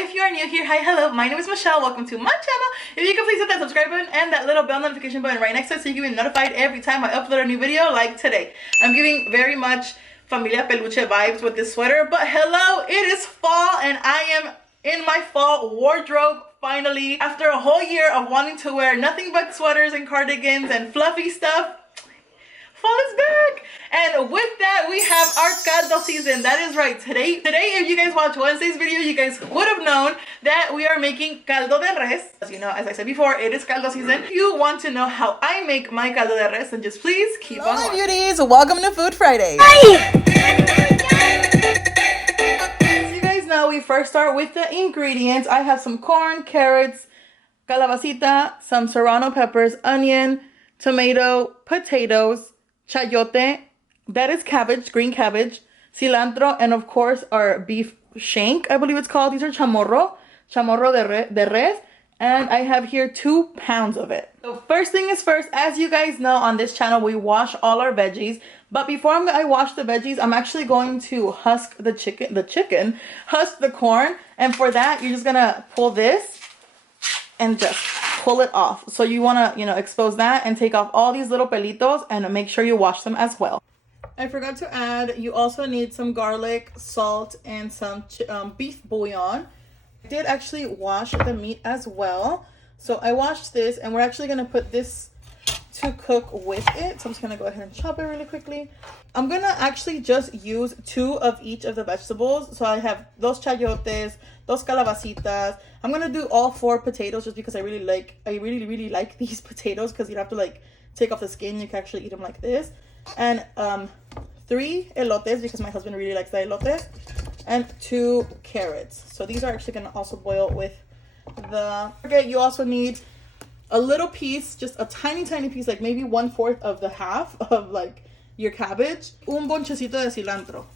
if you are new here, hi, hello, my name is Michelle, welcome to my channel. If you can please hit that subscribe button and that little bell notification button right next to it so you can be notified every time I upload a new video like today. I'm giving very much Familia Peluche vibes with this sweater, but hello, it is fall and I am in my fall wardrobe finally. After a whole year of wanting to wear nothing but sweaters and cardigans and fluffy stuff, fall is back. And with that, we have our caldo season. That is right. Today, if you guys watch Wednesday's video, you guys would have known that we are making caldo de res. As you know, as I said before, it is caldo season. If you want to know how I make my caldo de res, then just please keep on watching. Beauties, welcome to Food Friday. As you guys know, we first start with the ingredients. I have some corn, carrots, calabacita, some serrano peppers, onion, tomato, potatoes, chayote, that is cabbage, green cabbage, cilantro, and of course our beef shank, I believe it's called. These are chamorro de res, and I have here 2 pounds of it. So first thing is first, as you guys know, on this channel we wash all our veggies, but before I wash the veggies, I'm actually going to husk the husk the corn, and for that you're just gonna pull this and just pull it off. So you want to, expose that and take off all these little pelitos and make sure you wash them as well. I forgot to add, you also need some garlic, salt, and some beef bouillon. I did actually wash the meat as well. So I washed this and we're actually going to put this to cook with it. So I'm just going to go ahead and chop it really quickly. I'm going to actually just use 2 of each of the vegetables. So I have those chayotes, those calabacitas. I'm going to do all 4 potatoes just because I really like these potatoes because you don't have to take off the skin. You can actually eat them like this. And 3 elotes because my husband really likes the elote. And 2 carrots. So these are actually going to also boil with the... Okay, you also need a little piece, just a tiny piece, like maybe 1/4 of the half of your cabbage. Un bonchecito de cilantro.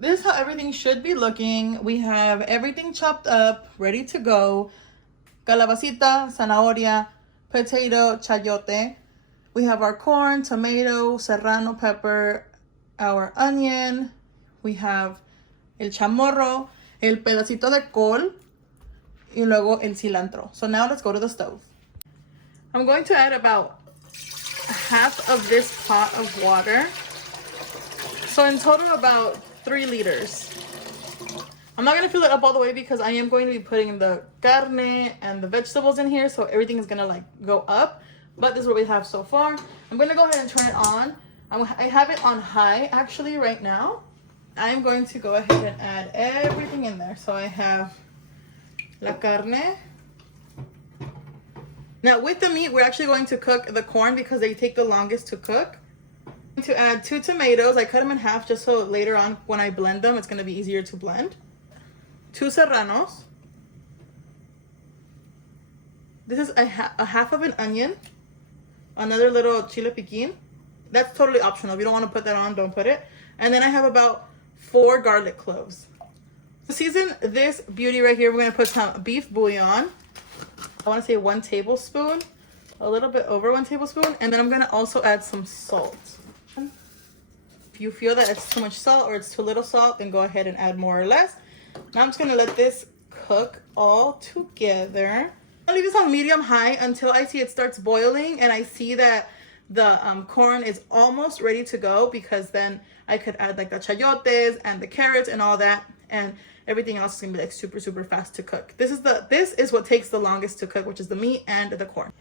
This is how everything should be looking. We have everything chopped up, ready to go. Calabacita, zanahoria, potato, chayote. We have our corn, tomato, serrano pepper, our onion. We have el chamorro, el pedacito de col, y luego el cilantro. So now let's go to the stove. I'm going to add about half of this pot of water. So in total about 3 liters. I'm not going to fill it up all the way because I am going to be putting the carne and the vegetables in here, so everything is going to go up, but this is what we have so far. I'm going to go ahead and turn it on. I have it on high actually right now. I'm going to go ahead and add everything in there. So I have la carne. Now with the meat, we're actually going to cook the corn because they take the longest to cook. To add 2 tomatoes. I cut them in half just so later on when I blend them it's going to be easier to blend. 2 serranos. This is a half of an onion. Another little chile piquin. That's totally optional. If you don't want to put that on, don't put it. And then I have about 4 garlic cloves. To season this beauty right here, we're going to put some beef bouillon. I want to say 1 tablespoon. A little bit over 1 tablespoon. And then I'm going to also add some salt. If you feel that it's too much salt or it's too little salt, then go ahead and add more or less. Now I'm just going to let this cook all together. I'll leave this on medium high until I see it starts boiling and I see that the corn is almost ready to go, because then I could add the chayotes and the carrots and all that, and everything else is going to be super fast to cook. This is what takes the longest to cook, which is the meat and the corn.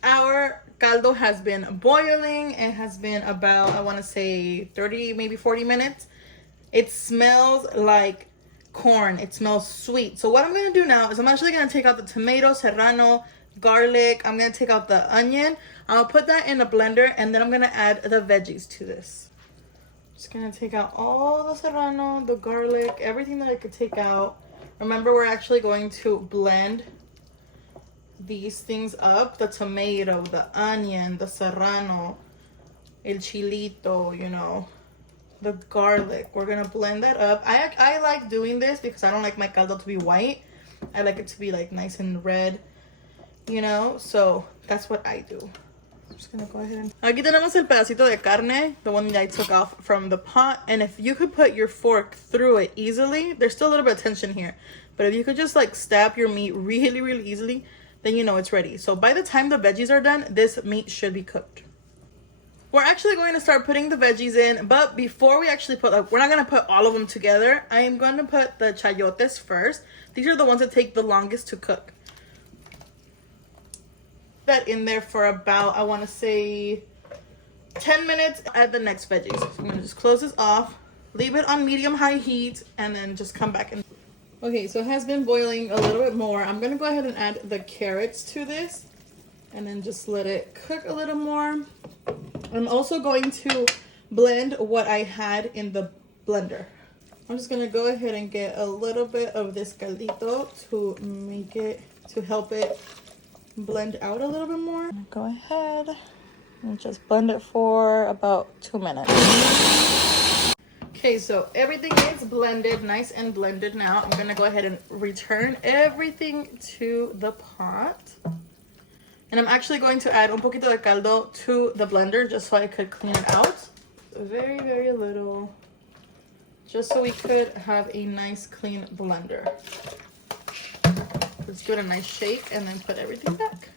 Our caldo has been boiling. It has been about, I want to say 30, maybe 40 minutes. It smells like corn. It smells sweet. So what I'm going to do now is I'm actually going to take out the tomato, serrano, garlic. I'm going to take out the onion. I'll put that in a blender and then I'm going to add the veggies to this. Just going to take out all the serrano, the garlic, everything that I could take out. Remember, we're actually going to blend these things up: the tomato, the onion, the serrano, el chilito, the garlic. We're gonna blend that up. I like doing this because I don't like my caldo to be white. I like it to be like nice and red, you know, so that's what I do. I'm just gonna go ahead and... Aquí tenemos el pedacito de carne, the one that I took off from the pot, and if you could put your fork through it easily, there's still a little bit of tension here, but if you could just like stab your meat really, really easily, then you know it's ready. So by the time the veggies are done, this meat should be cooked. We're actually going to start putting the veggies in, but before we actually put, like, we're not going to put all of them together. I am going to put the chayotes first. These are the ones that take the longest to cook. That in there for about, I want to say 10 minutes. Add the next veggies. So I'm going to just close this off, leave it on medium-high heat, and then just come back and... Okay, so it has been boiling a little bit more. I'm going to go ahead and add the carrots to this, and then just let it cook a little more. I'm also going to blend what I had in the blender. I'm just going to go ahead and get a little bit of this caldito to make it, to help it blend out a little bit more. Go ahead and just blend it for about 2 minutes. Okay, so everything is blended, nice and blended now. I'm going to go ahead and return everything to the pot. And I'm actually going to add un poquito de caldo to the blender just so I could clean it out. Very, very little. Just so we could have a nice clean blender. Let's give it a nice shake and then put everything back.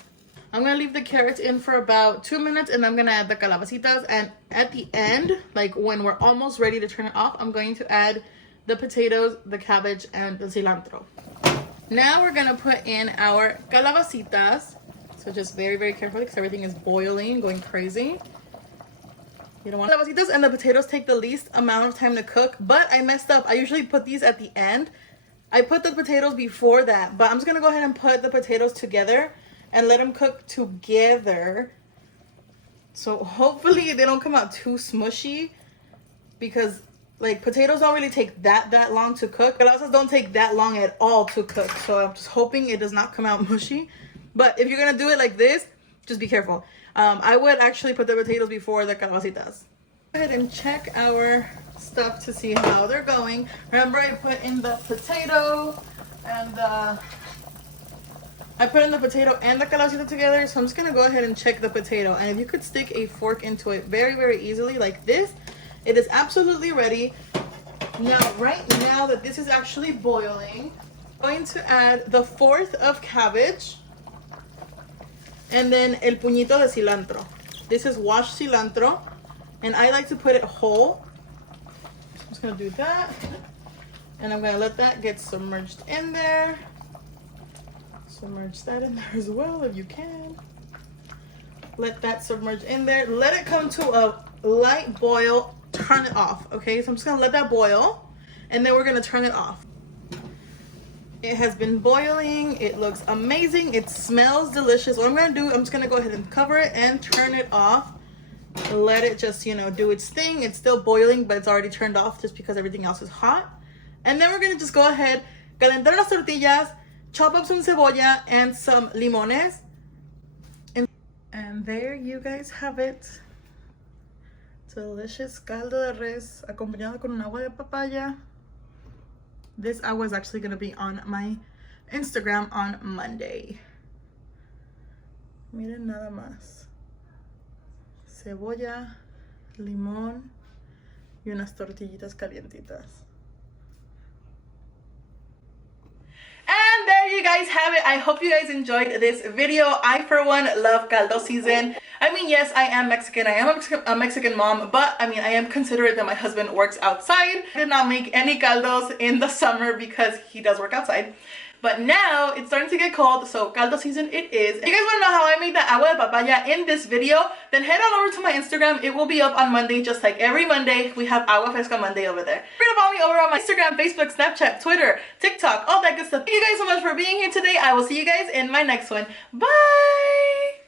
I'm going to leave the carrots in for about 2 minutes and I'm going to add the calabacitas. And at the end, like when we're almost ready to turn it off, I'm going to add the potatoes, the cabbage, and the cilantro. Now we're going to put in our calabacitas. So just very, very carefully because everything is boiling, going crazy. You don't want... Calabacitas and the potatoes take the least amount of time to cook, but I messed up. I usually put these at the end. I put the potatoes before that, but I'm just going to go ahead and put the potatoes together and let them cook together. So hopefully they don't come out too smushy because like potatoes don't really take that long to cook. Calabazas don't take that long at all to cook. So I'm just hoping it does not come out mushy. But if you're going to do it like this, just be careful. I would actually put the potatoes before the calabacitas. Go ahead and check our stuff to see how they're going. Remember, I put in the potato and the calabacita together. So I'm just going to go ahead and check the potato. And if you could stick a fork into it very, very easily like this, it is absolutely ready. Now, right now that this is actually boiling, I'm going to add the fourth of cabbage. And then el puñito de cilantro. This is washed cilantro. And I like to put it whole. So I'm just going to do that. And I'm going to let that get submerged in there. Submerge that in there as well if you can. Let that submerge in there. Let it come to a light boil. Turn it off. Okay, so I'm just going to let that boil. And then we're going to turn it off. It has been boiling. It looks amazing. It smells delicious. What I'm going to do, I'm just going to go ahead and cover it and turn it off. Let it just, you know, do its thing. It's still boiling, but it's already turned off just because everything else is hot. And then we're going to just go ahead, calentar las tortillas, chop up some cebolla and some limones. And there you guys have it. Delicious caldo de res acompañado con un agua de papaya. This agua is actually going to be on my Instagram on Monday. Miren nada más. Cebolla, limón y unas tortillitas calientitas. And there you guys have it. I hope you guys enjoyed this video. I, for one, love caldo season. I mean, yes, I am Mexican. I am a Mexican mom, but I mean, I am considerate that my husband works outside. I did not make any caldos in the summer because he does work outside. But now it's starting to get cold, so caldo season it is. If you guys want to know how I made the agua de papaya in this video, then head on over to my Instagram. It will be up on Monday, just like every Monday. We have Agua Fresca Monday over there. Free to follow me over on my Instagram, Facebook, Snapchat, Twitter, TikTok, all that good stuff. Thank you guys so much for being here today. I will see you guys in my next one. Bye!